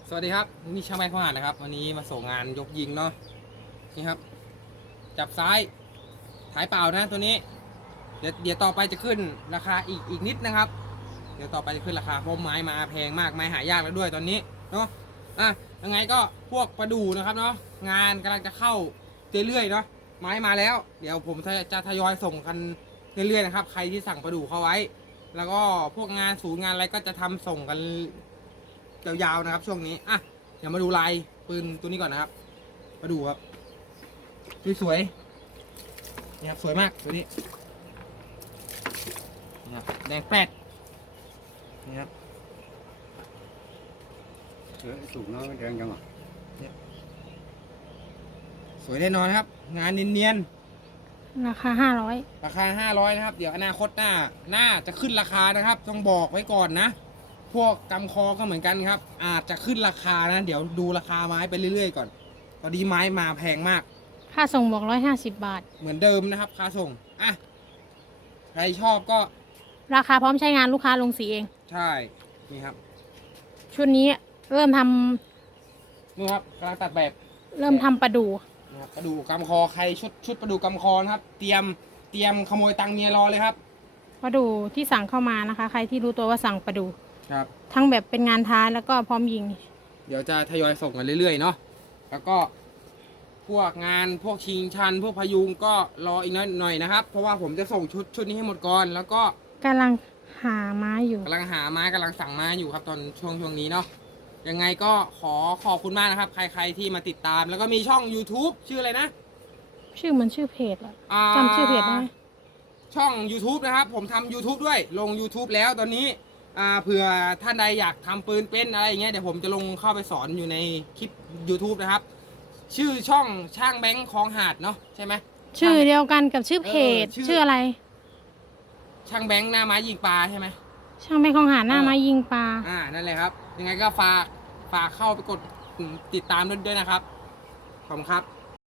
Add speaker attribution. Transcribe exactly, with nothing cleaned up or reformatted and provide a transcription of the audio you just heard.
Speaker 1: สวัสดีครับนี่ช่างแม่ข้อหาดนะครับวันนี้มาส่งงานยกยิงเนาะนี่ครับจับซ้ายถ่ายเปล่านะตัวนี้เดี๋ยวเดี๋ยวต่อไปจะขึ้นราคาอีกอีกนิดนะครับเดี๋ยวต่อไปจะขึ้นราคาเพราะไม้มาแพงมากไม้หายากแล้วด้วยตอนนี้เนาะอ่ะยังไงก็พวกประดูนะครับเนาะงานกำลังจะเข้าเรื่อยๆเนาะไม้มาแล้วเดี๋ยวผมจะทยอยส่งกันเรื่อยๆนะครับใครที่สั่งประดูเข้าไว้แล้วก็พวกงานศูนย์งานอะไรก็จะทำส่งกันยาวๆนะครับช่วงนี้อ่ะเดี๋ยวมาดูลายปืนตัวนี้ก่อนนะครับมาดูครับสวยๆนี่ครับสวยมากตัวนี้นี่ครับแดงแปดนี่ครับ
Speaker 2: เออสูงเนาะแดงจังอ่ะ
Speaker 1: สวยแน่นอนครับงานเนียน
Speaker 3: ราคาห้าร้อย
Speaker 1: ๆราคาห้าร้อยนะครับเดี๋ยวอนาคตหน้าหน้าจะขึ้นราคานะครับต้องบอกไว้ก่อนนะพวกกำคอก็เหมือนกันครับอาจจะขึ้นราคานะเดี๋ยวดูราคาไม้ไปเรื่อยๆก่อนตอนนี้ไม้มาแพงมาก
Speaker 3: ค่าส่งบอกร้อยห้าสิบบาท
Speaker 1: เหมือนเดิมนะครับค่าส่งอ่ะใครชอบก็
Speaker 3: ราคาพร้อมใช้งานลูกค้าลงสีเอง
Speaker 1: ใช่นี่ครับ
Speaker 3: ชุดนี้เริ่มทำ
Speaker 1: นู่นครับกำลังตัดแบบ
Speaker 3: เริ่มทำประดู
Speaker 1: นะครับกระดูกกำคอใครชุดชุดกระดูกกำคอนะครับเตรียมเตรียมขโมยตังค์เมียรอเลยครับ
Speaker 3: ประดูที่สั่งเข้ามานะคะ ใครที่รู้ตัวว่าสั่งประดู
Speaker 1: ครับ
Speaker 3: ทั้งแบบเป็นงานท้ายแล้วก็พร้อมยิง
Speaker 1: เดี๋ยวจะทยอยส่งกันเรื่อยๆเนาะแล้วก็พวกงานพวกชิงชัน พวกพยุงก็รออีกหน่อยนะครับ เพราะว่าผมจะส่งชุดชุดนี้ให้หมดก่อนแล้วก็
Speaker 3: กำลังหาไม้อยู่
Speaker 1: กำลังหาไม้กำลังสั่งไม้อยู่ครับตอนช่วงช่วงนี้เนาะยังไงก็ขอขอบคุณมากนะครับ ใครๆที่มาติดตาม แล้วก็มีช่อง YouTube ชื่ออะไรนะ
Speaker 3: ชื่อเหมือนชื่อเพจเหรอ
Speaker 1: อ่า
Speaker 3: จำชื่อเพจได้ไหม
Speaker 1: ช่อง YouTube นะครับผมทำ YouTube ด้วยลง YouTube แล้วตอนนี้อ่าเผื่อท่านใดอยากทำปืนเป็นอะไรอย่างเงี้ยเดี๋ยวผมจะลงเข้าไปสอนอยู่ในคลิป YouTube นะครับชื่อช่องช่างแบงค์คลองหาดเนาะใช่ไหม
Speaker 3: ชื่อเดียวกันกับชื่อเพจ
Speaker 1: เออชื่อ
Speaker 3: ชื่ออะไร
Speaker 1: ช่างแบงค์หน้าไม้ยิงปลาใช่ไหม
Speaker 3: ช่างแม่ของหาหน้า
Speaker 1: เออ
Speaker 3: ไม้ยิงปลา
Speaker 1: อ่านั่นเลยครับยังไงก็ฝากฝากเข้าไปกดติดตามด้วยนะครับขอบคุณครับ